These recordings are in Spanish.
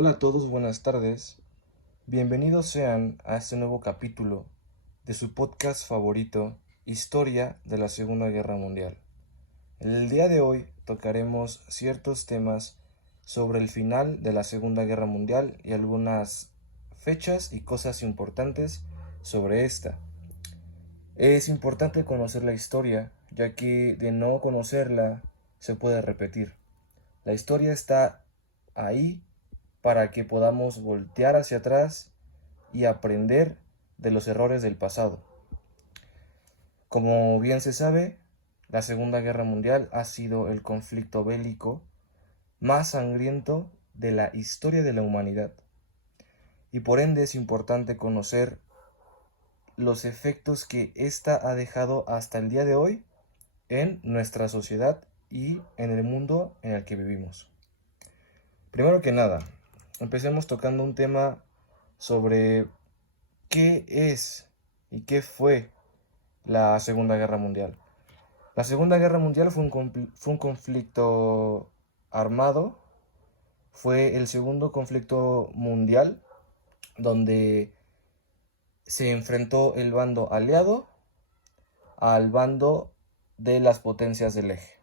Hola a todos, buenas tardes. Bienvenidos sean a este nuevo capítulo de su podcast favorito, Historia de la Segunda Guerra Mundial. En el día de hoy tocaremos ciertos temas sobre el final de la Segunda Guerra Mundial y algunas fechas y cosas importantes sobre esta. Es importante conocer la historia, ya que de no conocerla se puede repetir. La historia está ahí para que podamos voltear hacia atrás y aprender de los errores del pasado. Como bien se sabe, la Segunda Guerra Mundial ha sido el conflicto bélico más sangriento de la historia de la humanidad. Y por ende es importante conocer los efectos que ésta ha dejado hasta el día de hoy en nuestra sociedad y en el mundo en el que vivimos. Primero que nada, empecemos tocando un tema sobre qué es y qué fue la Segunda Guerra Mundial. La Segunda Guerra Mundial fue un conflicto armado, fue el segundo conflicto mundial donde se enfrentó el bando aliado al bando de las potencias del eje.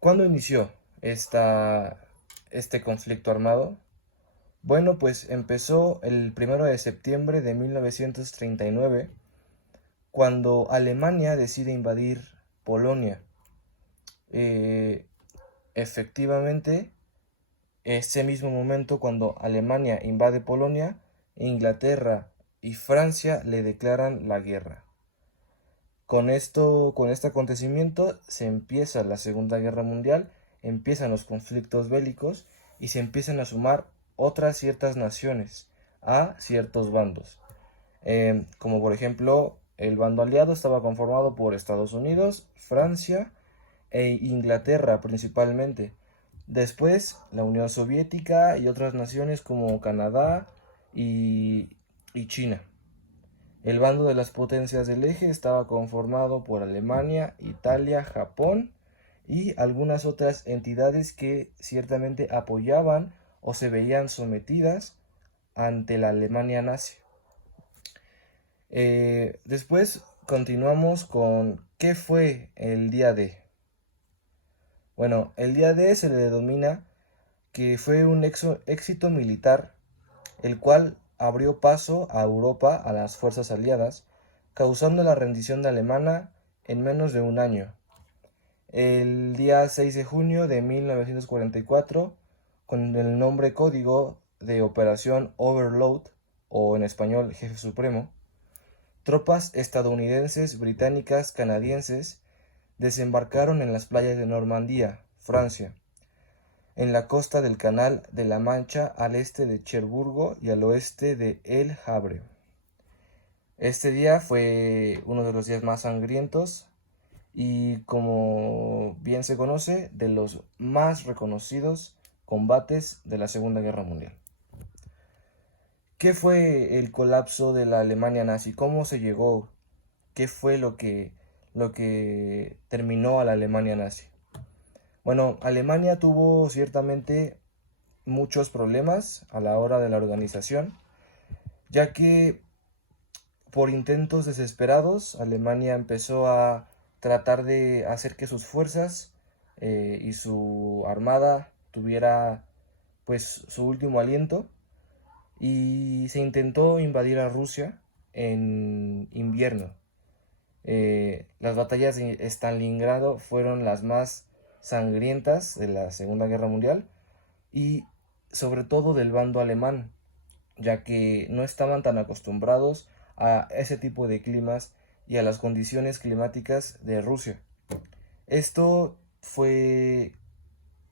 ¿Cuándo inició este conflicto armado? Bueno, pues empezó el 1 de septiembre de 1939, cuando Alemania decide invadir Polonia. Efectivamente, ese mismo momento cuando Alemania invade Polonia, Inglaterra y Francia le declaran la guerra. Con este acontecimiento se empieza la Segunda Guerra Mundial, empiezan los conflictos bélicos y se empiezan a sumar otras ciertas naciones a ciertos bandos. Como por ejemplo, el bando aliado estaba conformado por Estados Unidos, Francia e Inglaterra principalmente. Después, la Unión Soviética y otras naciones como Canadá y China. El bando de las potencias del eje estaba conformado por Alemania, Italia, Japón y algunas otras entidades que ciertamente apoyaban o se veían sometidas ante la Alemania nazi. Después continuamos con ¿qué fue el día D? Bueno, el día D se le denomina que fue un éxito militar, el cual abrió paso a Europa, a las fuerzas aliadas, causando la rendición de Alemania en menos de un año. El día 6 de junio de 1944, con el nombre código de Operación Overlord, o en español Jefe Supremo, tropas estadounidenses, británicas, canadienses desembarcaron en las playas de Normandía, Francia, en la costa del Canal de la Mancha al este de Cherburgo y al oeste de El Havre. Este día fue uno de los días más sangrientos y, como bien se conoce, de los más reconocidos combates de la Segunda Guerra Mundial. ¿Qué fue el colapso de la Alemania nazi? ¿Cómo se llegó? ¿Qué fue lo que terminó a la Alemania nazi? Bueno, Alemania tuvo ciertamente muchos problemas a la hora de la organización, ya que por intentos desesperados Alemania empezó a tratar de hacer que sus fuerzas y su armada tuviera pues su último aliento, y se intentó invadir a Rusia en invierno. Las batallas de Stalingrado fueron las más sangrientas de la Segunda Guerra Mundial y sobre todo del bando alemán, ya que no estaban tan acostumbrados a ese tipo de climas y a las condiciones climáticas de Rusia. Esto fue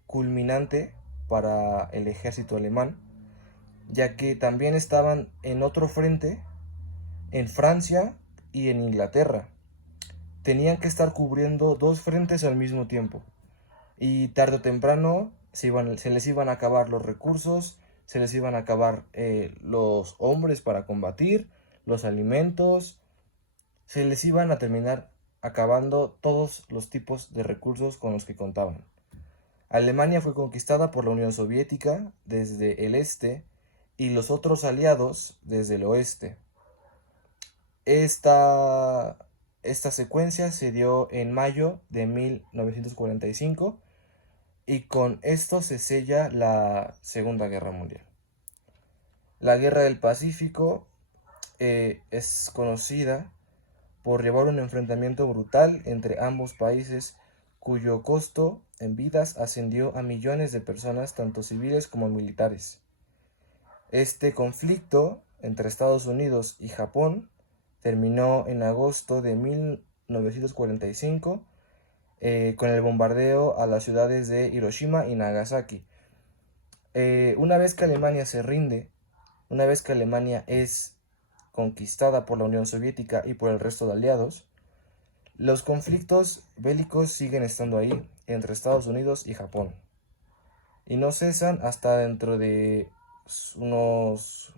culminante para el ejército alemán, ya que también estaban en otro frente en Francia y en Inglaterra. Tenían que estar cubriendo dos frentes al mismo tiempo. Y tarde o temprano se les iban a acabar los recursos, se les iban a acabar los hombres para combatir, los alimentos, se les iban a terminar acabando todos los tipos de recursos con los que contaban. Alemania fue conquistada por la Unión Soviética desde el este y los otros aliados desde el oeste. Esta, esta secuencia se dio en mayo de 1945 y con esto se sella la Segunda Guerra Mundial. La Guerra del Pacífico es conocida por llevar un enfrentamiento brutal entre ambos países cuyo costo en vidas ascendió a millones de personas, tanto civiles como militares. Este conflicto entre Estados Unidos y Japón terminó en agosto de 1945 con el bombardeo a las ciudades de Hiroshima y Nagasaki. Una vez que Alemania se rinde, una vez que Alemania es conquistada por la Unión Soviética y por el resto de aliados, los conflictos bélicos siguen estando ahí entre Estados Unidos y Japón y no cesan hasta dentro de unos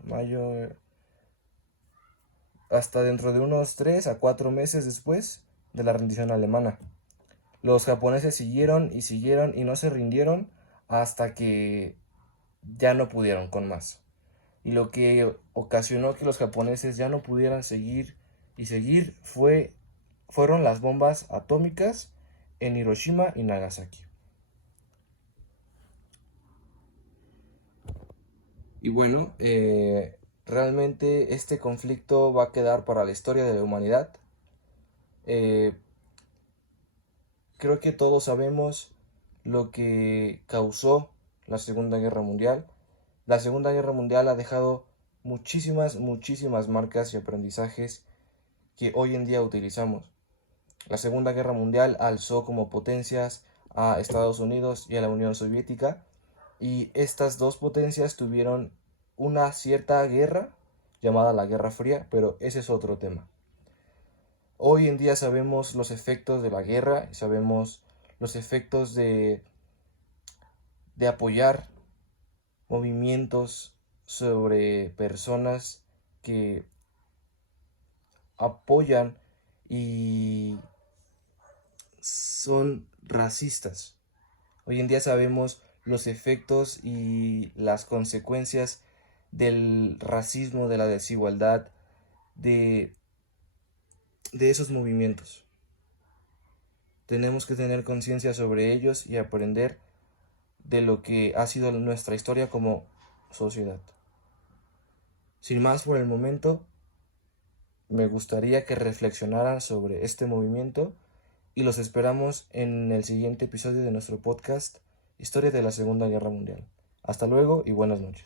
3 a 4 meses después de la rendición alemana. Los japoneses siguieron y no se rindieron hasta que ya no pudieron con más. Y lo que ocasionó que los japoneses ya no pudieran seguir fueron las bombas atómicas en Hiroshima y Nagasaki. Y bueno, realmente este conflicto va a quedar para la historia de la humanidad. Creo que todos sabemos lo que causó la Segunda Guerra Mundial. La Segunda Guerra Mundial ha dejado muchísimas marcas y aprendizajes que hoy en día utilizamos. La Segunda Guerra Mundial alzó como potencias a Estados Unidos y a la Unión Soviética, y estas dos potencias tuvieron una cierta guerra llamada la Guerra Fría, pero ese es otro tema. Hoy en día sabemos los efectos de la guerra y sabemos los efectos de apoyar movimientos sobre personas que apoyan y son racistas. Hoy en día sabemos los efectos y las consecuencias del racismo, de la desigualdad, de esos movimientos. Tenemos que tener conciencia sobre ellos y aprender de lo que ha sido nuestra historia como sociedad. Sin más por el momento, me gustaría que reflexionaran sobre este movimiento y los esperamos en el siguiente episodio de nuestro podcast Historia de la Segunda Guerra Mundial. Hasta luego y buenas noches.